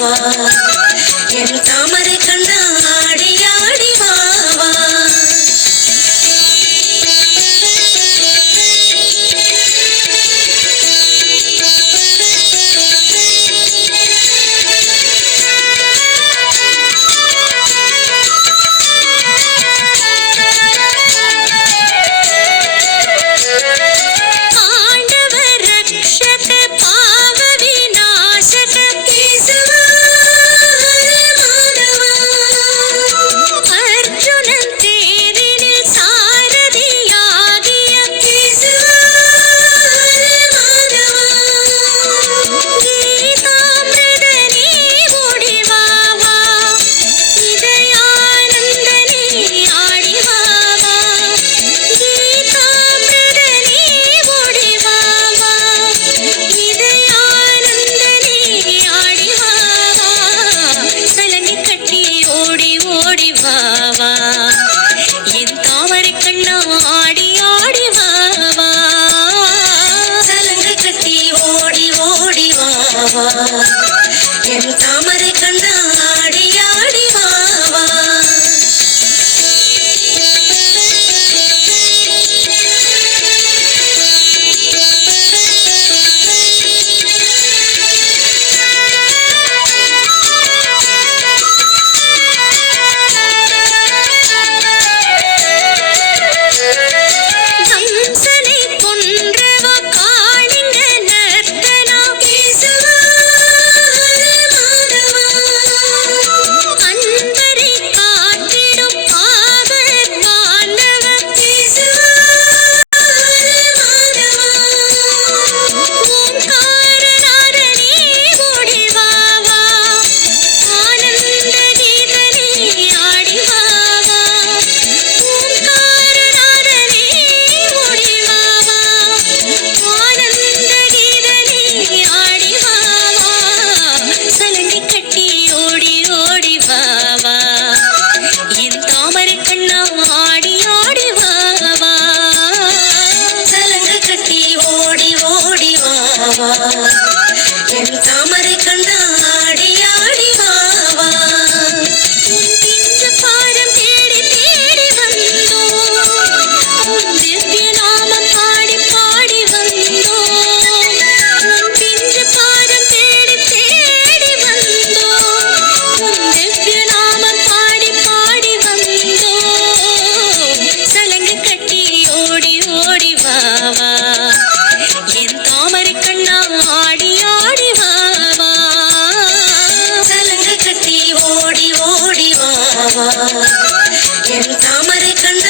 வா என் தாமரை கண்ணா ஆடி ஆடி வா வா என் தாமரை கண்ணா ஆடி ஆடி வா வா என் தாமரை கண்ணா ஆடி ஆடி வா வா பிஞ்சு பாரம் தேடி தேடி வந்தோம் திவ்ய நாமம் பாடி பாடி வந்தோம் பிஞ்சு பாரம் தேடி தேடி வந்தோம் திவ்ய நாமம் பாடி பாடி வந்தோம் சலங்கு கட்டி ஓடி ஓடி வா வா என் தாமரை கண்ணா ஆடி ஆடி வா வா சலங்கு கட்டி ஓடி ஓடி வா வா என் தாமரை கண்ணா